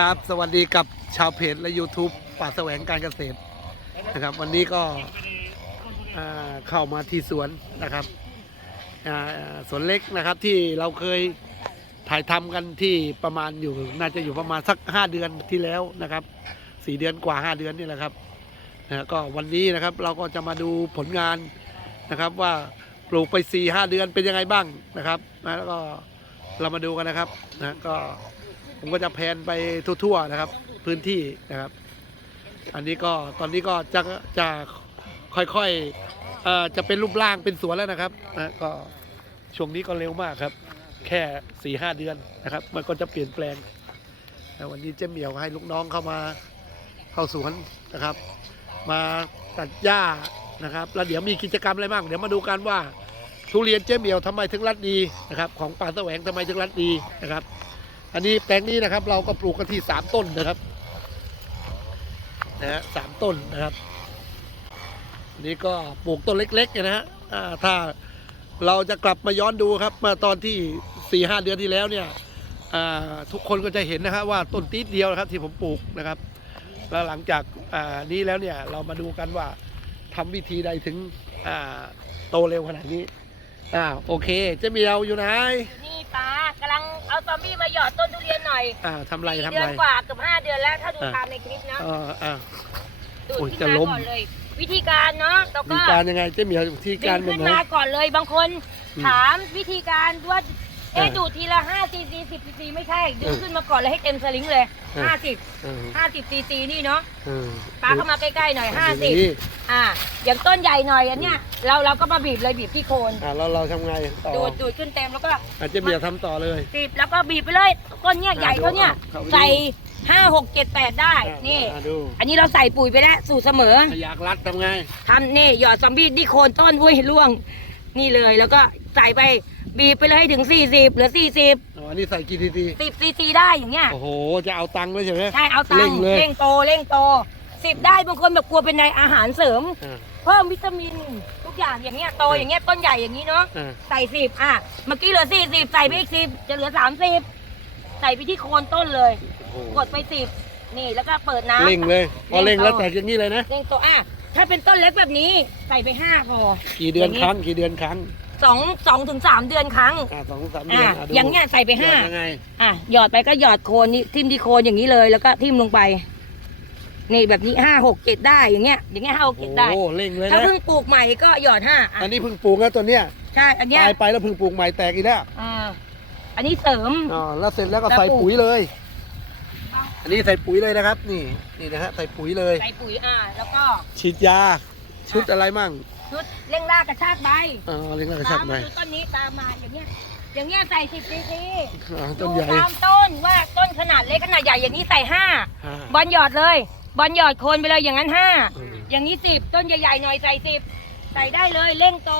ครับ สวัสดีกับชาวเพจและ YouTube ป่าแสวงการเกษตรนะครับ วันนี้ก็เข้ามาที่สวนนะครับสวนเล็กนะครับที่เราเคยถ่ายทำกันที่ประมาณอยู่ น่าจะอยู่ประมาณสัก 5 เดือนที่แล้วนะครับ4เดือนกว่า 5 เดือนนี่แหละครับนะก็วันนี้นะครับเราก็จะมาดูผลงานนะครับว่าปลูกไป4 5เดือนเป็นยังไงบ้างนะครับนะแล้วก็เรามาดูกันนะครับนะก็ ผมก็จะแพนไปทั่วๆนะครับ พื้นที่นะครับ อันนี้ก็ตอนนี้ก็จะจะค่อยๆเอ่อจะเป็นรูปร่างเป็นสวนแล้วนะครับนะก็ช่วงนี้ก็เร็วมากครับ แค่สี่ห้าเดือนนะครับ มันก็จะเปลี่ยนแปลงวันนี้เจ๊เหมียวให้ลูกน้องเข้ามาเข้าสวนนะครับ มาตัดหญ้านะครับแล้วเดี๋ยวมีกิจกรรมอะไรบ้างเดี๋ยวมาดูกันว่าทุเรียนเจ๊เหมียวทำไมถึงรัดดีนะครับ ของป่าแสวงทำไมถึงรัดดีนะครับ อันนี้แปลงนี้นะครับ เราก็ปลูกกันที่สามต้นนะครับนะฮะสามต้นนะครับนนี้ก็ปลูกต้นเล็กๆเนี่ยนะฮะถ้าเราจะกลับมาย้อนดูครับเมื่อตอนที่สี่ห้าเดือนที่แล้วเนี่ยทุกคนก็จะเห็นนะครับว่าต้นตีดเดียวนะครับที่ผมปลูกนะครับ แล้วหลังจากนี้แล้วเนี่ยเรามาดูกันว่าทำวิธีใดถึงโตเร็วขนาดนี้อ่าโอเคเจ๊มียวอยู่ไหนนี่ป้าำลังเอาซอมบี้มาหยอดต้นทุเรียนหน่อยอ่าทำไรสี่ทำเดืไรอนกว่าเกือบห้าเดือนแล้วถ้าดูอะตามในคลิปนะเอ่าอ่า ดูดโอ้ยขึ้นจะมาล้ม ก่อนเลย วิธีการเนาะแล้วมีก็การยังไงเจ๊เหมียวที่ดึการงเป็นขึ้นไง มาก่อนเลยบางคน อืม ถามวิธีการว่า เอ๊ะอะดูดทีละ5ซีซี10ซีซีไม่ใช่ ดึงเออขึ้นมาก่อนเลยให้เต็มสลิงเลยเออ50เออ50ซีซีนี่เนาะเออป้าเข้ามาใกล้ๆหน่อยดูนี่50อ่า อย่างต้นใหญ่หน่อยอันเนี้ยเราเราก็มาบีบเลยบีบที่โคนอ่าเราเราทำไงต่อดูดดูดขึ้นเต็มแล้วก็อะเจ๊เหมียวทำต่อเลยสิบแล้วก็บีบไปเลยก้นเนี้ยใหญ่เท่าเนี้ยเข้าไปดู ใส่ห้าหกเจ็ดแปดได้อะนี่ อะดูอันนี้เราใส่ปุ๋ยไปแล้วสูตรเสมอถ้าอยากรัดทำไงทำนี่หยอดซอมบี้ที่โคนต้นอุ้ยร่วง นี่เลยแล้วก็ใส่ไป บีบไปเลยให้ถึง40เหลือ40อ๋ออันนี้ใส่กี่ทีที10ซีซีได้อย่างเงี้ย โอ้โห จะเอาตังค์ไว้ใช่ไหม ใช่เอาตังเร่งค์เลย เร่งโตเร่งโตสิบได้บางคนแบบกลัวเป็นในอาหารเสริม อ่าเพิ่มวิตามินทุกอย่างอย่างเงี้ยโตอย่างเงี้ยต้นใหญ่อย่างนี้เนาะอ่าใส่สิบอะเมื่อกี้เหลือสี่สิบใส่ไปอีกสิบจะเหลือสามสิบใส่ไปที่โคนต้นเลย โอ้โหกดไปสิบนี่แล้วก็เปิดน้ำ เร่งเลย พอเร่งเร่งแล้วต่อแตกอย่างนี้เลยนะ เร่งตัวอะถ้าเป็นต้นเล็กแบบนี้ใส่ไปห้าพอกี่เดือนอย่างนี้ครั้ง กี่เดือนครั้ง สองสองถึงสามเดือนครั้ง อ่าสองสามเดืออะนอะดูอย่างเงี้ยใส่ไปห้า หยอดยังไงอะหยอดไปก็หยอดโคนนี่ทิ่มที่โคนอย่างนี้เลยแล้วก็ทิ่มลงไป นี่แบบนี้ห้าหกเจ็ดได้อย่างเงี้ย อย่างเงี้ยห้าหกโอ้เจ็ดได้โหเร่งเลยถ้านะเพิ่งปลูกใหม่ก็หยอดห้าอะอันนี้เพิ่งปลูกนะตัวเนี้ยใช่อันเนี้ยตายไปแล้วเพิ่งปลูกใหม่แตกอีกแล้วอ่าอันนี้เสริมอ๋อแล้วเสร็จแล้วก็แล้วใส่ปลูก ปุ๋ยเลย อันนี้ใส่ปุ๋ยเลยนะครับ นี่นี่นะฮะใส่ปุ๋ยเลย ใส่ปุ๋ยอะแล้วก็ฉีดยาชุดอะไรมั่ง ชุดเร่งรากกระชากใบอ๋อเลี้ยงกระชัตาบมไปมาดูต้นนี้ตามมาอย่างเงี้ย อย่างเงี้ยใส่สิบซีซีอ๋อดูต้นใหญ่ ตามต้นว่าต้นขนาดเล็กขนาดใหญ่อย่างนี้ใส่ห้าอ่า บอลหยอดเลย บอลหยอดโคนไปเลยอย่างนั้นห้าอืม อย่างนี้สิบต้นใหญ่ๆหน่อยใส่สิบใส่ได้เลยเร่งโต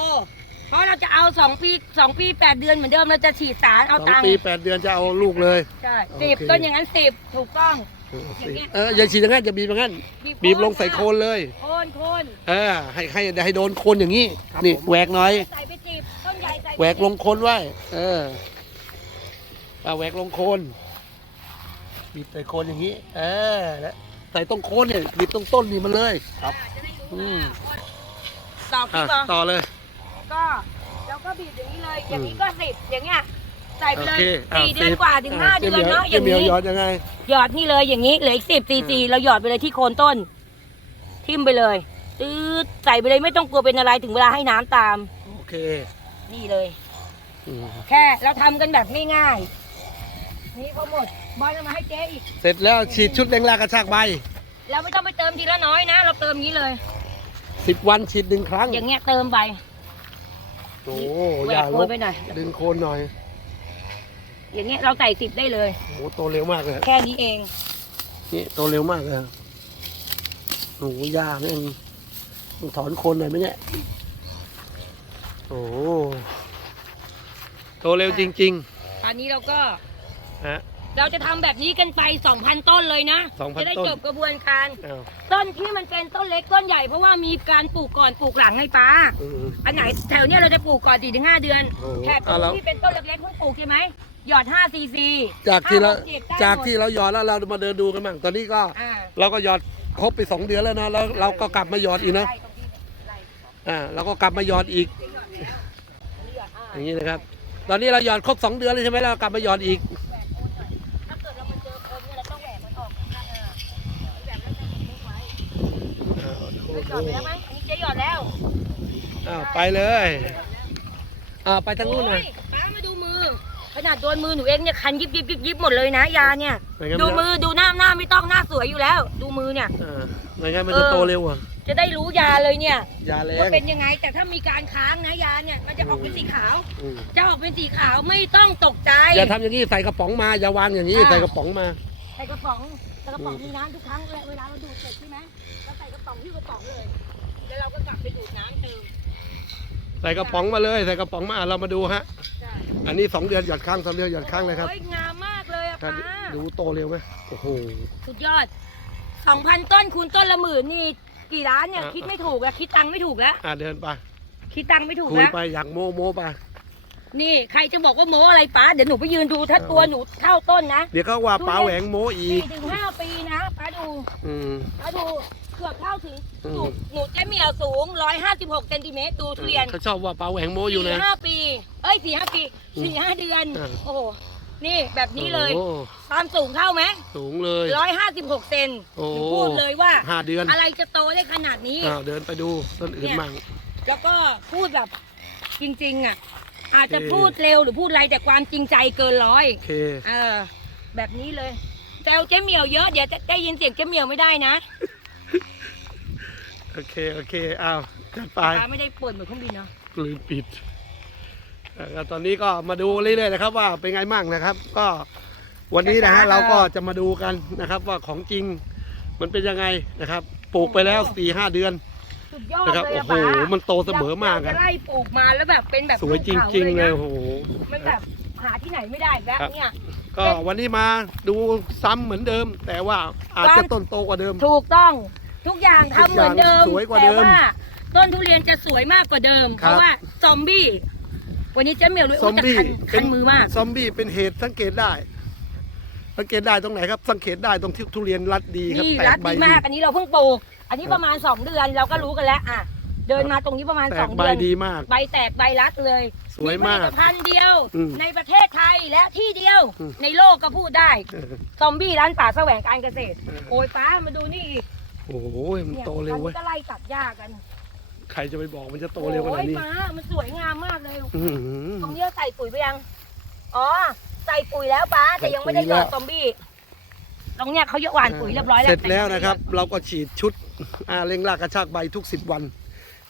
เพราะเราจะเอาสองปีสองปีแปดเดือนเหมือนเดิมเราจะฉีดสารเอาสองตังค์ปีแปดเดือนจะเอาลูกเลย ใช่โอเคสิบต้นอย่างนั้นสิบถูกต้องเอออย่างเงี้ย เอออย่าฉีดอย่างนั้นอย่าบีบอย่างนั้นบีบลงใส่โคนเลยโคนโคนเออให้ให้ให้โดนโคนอย่างนี้นี่แหวกหน่อยใส่ไปสิบต้นใหญ่ใส่ไปแหวกลงโคนไว้เออเอาแหวกลงโคนบีบใส่โคนอย่างนี้ เออแล้วใส่ตรงโคนเนี่ยบีบตรงต้นนี่มันเลยอ่าจะได้รู้อืม ว่าต่อคลิอะปเหรอต่อเลย ก็แล้วก็บีบอย่างนี้เลย อย่างนี้ก็สิบอย่างเงี้ยใส่ไปโอเลยเคอะสี่เดือนสิบ กว่าถึงห้าอะเดือนเนาะอเจ๊ย่างเหมียวนี้ย้อนยังไง หยอดนี่เลยอย่างนี้เหลืออีกสิบซีซีเราหยอดไปเลยที่โคนต้น ทิ่มไปเลยตืดใส่ไปเลยไม่ต้องกลัวเป็นอะไรถึงเวลาให้น้ำตามโอเคนี่เลย อืมแค่เราทำกันแบบง่ายๆนี่พอหมดบอลเอามาให้เจ๊อีก เสร็จแล้วฉีดชุดแรงแรงกระชากใบ เราไม่ต้องไปเติมทีละน้อยนะ เราเติมอย่างนี้เลยสิบวันฉีดหนึ่งครั้ง อย่างเงี้ยเติมไป โอ้แหวอย่ากโคลนบไปหน่อยดึงโคนหน่อยอย่างเงี้ยเราใส่สิบได้เลย โอ้โตเร็วมากเลยแค่นี้เองนี่โตเร็วมากเลยโอ้ยาแม่งต้องถอนโคนหน่อยไหมเนี่ยโอ้โตเร็วจริง ตอนนี้เราก็ๆ ฮะ เราจะทำแบบนี้กันไป 2,000 ต้นเลยนะ 2,000จะได้ต้น จบกระบวนการ อ้าวต้นที่มันเป็นต้นเล็กต้นใหญ่เพราะว่ามีการปลูกก่อนปลูกหลังไงป้า อืม อันไหนแถวเนี้ยเราจะปลูกก่อนสี่ถึงห้าเดือนโอ้แถบตรอะงแล้ว ที่เป็นต้นเล็กๆเพิ่งปลูกใช่ไหมหยอด5ซีซีจากที่เราห้หจ็ดได้จากหมดที่เราหยอดแล้วเรามาเดินดูกันบ้างตอนนี้ก็ อ่าเราก็หยอดครบไปสองเดือนแล้วนะแล้วเราก็กลับมาหยอดอีกนะไล่ตรงที่ไล่อ่าเราก็กลับมาหยอดอีกจะหยอดแล้วอันนี้หยอดอ่าอย่างนี้นะครับ ตอนนี้เราหยอดครบสองเดือนเลยใช่ไหมเรากลับมาหยอดอีก อดไปแล้วไหมอันนี้เจ๊หยอดแล้วอ่าไปเลยอ่าไปทางนู้นนะ โอ้ยป้ามาดูมือ ขนาดโดนมือหนูเองเนี่ยคันยิบยิบยิบยิบหมดเลยนะยาเนี่ยไม่งั้นดูมันมือดูหน้าหน้าไม่ต้องหน้าสวยอยู่แล้ว ดูมือเนี่ย อ่าไม่งั้นมันจะโตเร็วอะจะได้รู้ยาเลยเนี่ยยาแรว่างเป็นยังไงแต่ถ้ามีการค้างนะยาเนี่ยมันจะออกเป็นสีขาว อืมจะออกเป็นสีขาวไม่ต้องตกใจ อย่าทำอย่างนี้ใส่กระป๋องมาอย่าวางอย่างนี้อ่า ใส่กระป๋องมา ใส่กระป๋องใส่กระป๋องมีน้ำทุกครั้งเวลาเราดูดเสร็จใช่ไหม ก็กลับไปดูดน้ำเติมใส่กระป๋องมาเลยใส่กระป๋องมาเรามาดูฮะใช่อันนี้สองเดือนหยอดครั้งสามเดือนหยอดครั้งเลยครับโอ้ยงามมากเลยอะครับป้าดูโตเร็วไหมโอ้โห สุดยอดสองพันต้นคูณต้นละหมื่นนี่กี่ล้านเนี่ยอะ คิดไม่ถูกแล้วคิดตังค์ไม่ถูกแล้วอ่าเดินไปคิดตังค์ไม่ถูกคุยแล้วไปอยากโม้โม้ไป นี่ใครจะบอกว่าโมอะไรป้าเดี๋ยวหนูไปยืนดูถ้าเออตัวหนูเท่าต้นนะเดี๋ยวเขาว่าป๋าแหวงโม้อีสี่กถึงห้าปีนะป้าดูอืมป้าดู เกือบเท่าถึงอืมหนูหนูเจ๊เหมียวสูงร้อยห้าสิบหกเซนติเมตรดูทุเรียนเขาชอบว่าป๋าแหวงโม้อยู่สี่นะห้าปี เอ้ยสี่ห้าปีอืมสี่ห้าเดือนอ่าโอ้โห นี่แบบนี้เลย โอ้ความสูงเท่าไหมสูงเลยร้อยห้าสิบหกเซนโอ้ หนูพูดเลยว่า ห้าเดือนอะไรจะโตได้ขนาดนี้อ้าวเดินไปดูต้นอื่นเนี่ยมั่ง แล้วก็พูดแบบจริง ๆ อะ อาจจะโอเคพูดเร็วหรือพูดอะไรแต่ความจริงใจเกินร้อย โอเค เออ แบบนี้เลยแซวเจ๊เหมียวเยอะ เดี๋ยวจะได้ยินเสียงเจ๊เหมียวไม่ได้นะ โอเค โอเคอ้าวจัดไปตาไม่ได้ป่วนเหมือนเครื่องบินเนาะลืมปิดเอ่อตอนนี้ก็มาดูเรื่อยๆนะครับ ว่าเป็นไงมั่งนะครับ ก็วันนี้นะฮะเราก็จะมาดูกันนะครับ ว่าของจริงมันเป็นยังไงนะครับ ปลูกไปแล้วสี่ห้าเดือนสุดยอดนะครับเลยโอ้อะโห ป้ามันโตเสมอมากจะอะไล่ปลูกมาแล้วแบบเป็นแบบสวยจริง ๆ เลยนะโอ้โห มันแบบหาที่ไหนไม่ได้อีกแล้วครับ เนี่ย ก็วันนี้มาดูซ้ำเหมือนเดิม แต่ว่าอาจจะต้นโตกว่าเดิม ถูกต้อง ทุกอย่างทำเหมือนเดิมทุกอย่างสวยกว่าเดิมแต่ว่าต้นทุเรียนจะสวยมากกว่าเดิมคเพรับ ราะว่าซอมบี้ วันนี้เจ๊เหมียวเลยซอมบี้โยจะคันคันมือมาก ซอมบี้เป็นเหตุสังเกตได้ สังเกตได้ตรงไหนครับ สังเกตได้ตรงที่ทุเรียนรัดดีครับนี่แตรักดใบ ดีดีมากอันนี้เราเพิ่งปลูก อันนี้ประมาณสองเดือนเราก็รู้กันแล้วอะ เดินมาตรงนี้ประมาณ แตสอกงใบเดือนดีมาก ใบแตกใบรัดเลยสวยมากผลิตภัณฑ์เดียวอืมในประเทศไทยและที่เดียวอืม ในโลกก็พูดได้เออซอมบี้ร้านป่าแสวงการเกษตรเออโอ้ยป้ามาดูนี่อีก โอ้โหมันเนี่ยโตเร็วตอนเว้ยนี้ก็ไล่ตัดหญ้ากันใครจะไปบอกมันจะโตเร็วขนาดนี้โอ้ยป้ามันสวยงามมากเลยอื้อหือ ตรงนี้เราใส่ปุ๋ยไปยัง อ๋อ ใส่ปุ๋ยแล้วป้าแต่ยังไม่ได้หยอดใส่ปุ๋ยแล้ว ซอมบี้ ตรงเนี้ยเขาหยอดหวานปุ๋ยเรียบร้อยแล้วเสร็จแล้วนะครับ เราก็ฉีดชุดอ่าเร่งรากกระชากใบทุกสิบวัน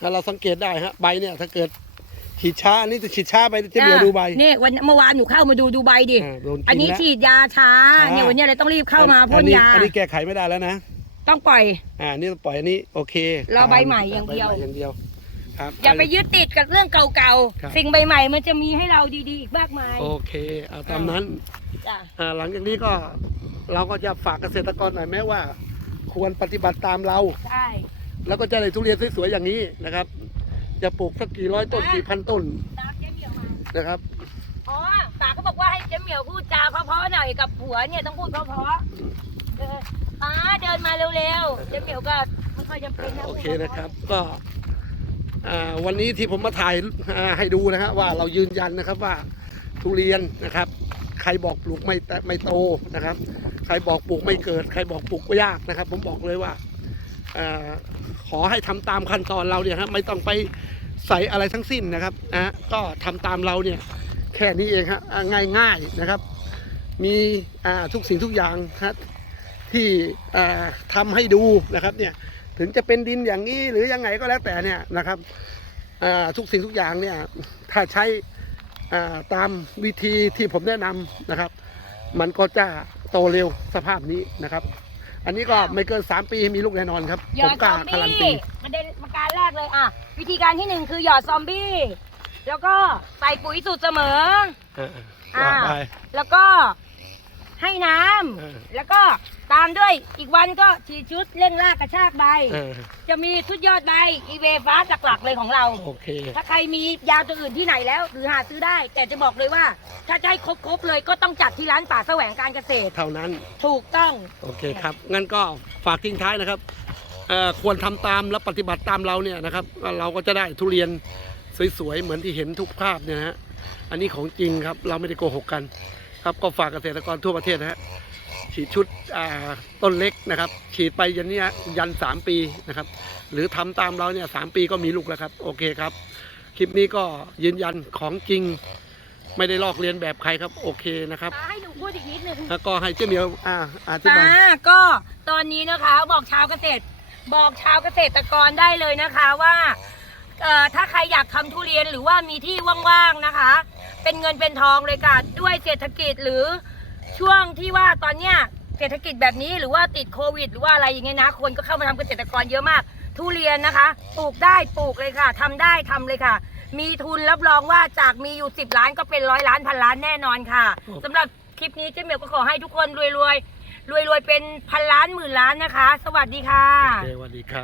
แล้วเราสังเกตได้ฮะใบเนี่ยถ้าเกิดฉีดช้าอันนี้จะฉีดช้าไปจะเบียดูใบนี่วันเมื่อวานหนูเข้ามาดูดูใบดิ อ่าโดนอันกินนี้แล้ว ฉีดยาช้า อ่า เนี่ยวันเนี้ยเลยต้องรีบเข้ามาพ่นอัยา อันนี้แก้ไขไม่ได้แล้วนะ ต้องปล่อย อ่า นี่ปล่อยอันนี้โอเครอใบใหม่อย่างเดียว ใบใหม่อย่างเดียว ครับ อย่าไปยึดติดกับเรื่องเก่าครับ ๆ สิ่งใหม่ๆ มันจะมีให้เราดีๆ อีกมากมายโอเคเอาตามนั้น จ้ะอ่าหลังจากนี้ก็เราก็จะฝากเกษตรกรหน่อยแม้ว่า ควรปฏิบัติตามเรา ใช่แล้วก็จะได้ทุเรียนสวยๆอย่างนี้นะครับจะปลูกสักกี่ร้อยต้นกี่พันต้นตามเจ๊เหมียวมานะครับ อ๋อตาเขาบอกว่าให้เจ๊เหมียวพูดจาเพราะๆหน่อยกับผัวเนี่ยต้องพูดเพราะๆเออ ป้าเดินมาเร็วๆเจ๊เหมียวก็ไม่ค่อยจะเป็นนะโอเคนะครับ ก็วันนี้ที่ผมมาถ่ายให้ดูนะครับว่าเรายืนยันนะครับว่าทุเรียนนะครับ ใครบอกปลูกไม่แตไม่โตนะครับ ใครบอกปลูกไม่เกิด ใครบอกปลูกไม่ยากนะครับ ผมบอกเลยว่าอขอให้ทำตามขั้นตอนเราเนี่ยครับไม่ต้องไปใส่อะไรทั้งสิ้นนะครับนะก็ทำตามเราเนี่ยแค่นี้เองครับง่ายง่ายๆนะครับ มีทุกสิ่งทุกอย่างครับ ที่อ่าทำให้ดูนะครับเนี่ยถึงจะเป็นดินอย่างนี้หรือยังไงก็แล้วแต่เนี่ยนะครับอ่าทุกสิ่งทุกอย่างเนี่ยถ้าใช้อ่าตามวิธีที่ผมแนะนำนะครับ มันก็จะโตเร็วสภาพนี้นะครับ อันนี้ก็ไม่เกิน 3 ปีมีลูกแน่นอนครับหยผอมดกซล้าอมการันบี้ตีประเด็นประการแรกเลยอะ วิธีการที่หนึ่งคือหยอดซอมบี้ แล้วก็ใส่ปุ๋ยสูตรเสมออ่าอ่าว่าไปแล้วก็ ให้น้ำเออ แล้วก็ตามด้วยอีกวันก็ฉีดชุดเร่งรากกระชากใบ เออจะมีชุดยอดใบอีเวฟ้าหลักๆเลยของเรา โอเค ถ้าใครมียาตัวอื่นที่ไหนแล้ว หรือหาซื้อได้ แต่จะบอกเลยว่า ถ้าจะให้ครบๆเลยก็ต้องจัดที่ร้านป่าแสวงการเกษตร เท่านั้น ถูกต้อง โอเคครับ งั้นก็ฝากทิ้งท้ายนะครับเอ่อควรทำตามและปฏิบัติตามเราเนี่ยนะครับเราก็จะได้ทุเรียนสวยๆ เหมือนที่เห็นทุกภาพเนี่ยนะฮะ อันนี้ของจริงครับ เราไม่ได้โกหกกัน ครับก็ฝากเกษตรกรทั่วประเทศนะฮะฉีดชุดอ่าต้นเล็กนะครับ ฉีดไปยันเนี้ยยันสามปีนะครับ หรือทำตามเราเนี่ยสามปีก็มีลูกแล้วครับ โอเคครับ คลิปนี้ก็ยืนยันของจริง ไม่ได้ลอกเลียนแบบใครครับ โอเคนะครับป้าให้หนูพูดอีกนิดนึงแล้วก็ให้เจ๊เหมียวอ่าอธิป้าบายก็ตอนนี้นะคะบอกชาวเกษตร บอกชาวเกษตรกรได้เลยนะคะว่า เอ่อถ้าใครอยากทำทุเรียนหรือว่ามีที่ว่างๆนะคะ เป็นเงินเป็นทองเลยค่ะด้วยเศรษฐกิจหรือช่วงที่ว่าตอนเนี้ยเศรษฐกิจแบบนี้หรือว่าติดโควิด หรือว่าอะไรอย่างเงี้ยนะ คนก็เข้ามาทำเกษตรกรเยอะมาก ทุเรียนนะคะปลูกได้ปลูกเลยค่ะทำได้ทำเลยค่ะ มีทุนรับรองว่าจากมีอยู่ 10 ล้านก็เป็นร้อยล้านพันล้านแน่นอนค่ะสำหรับคลิปนี้เจ๊เหมียวก็ขอให้ทุกคนรวยๆรวยๆเป็นพันล้านหมื่นล้านนะคะ สวัสดีค่ะ โอเคสวัสดีครับ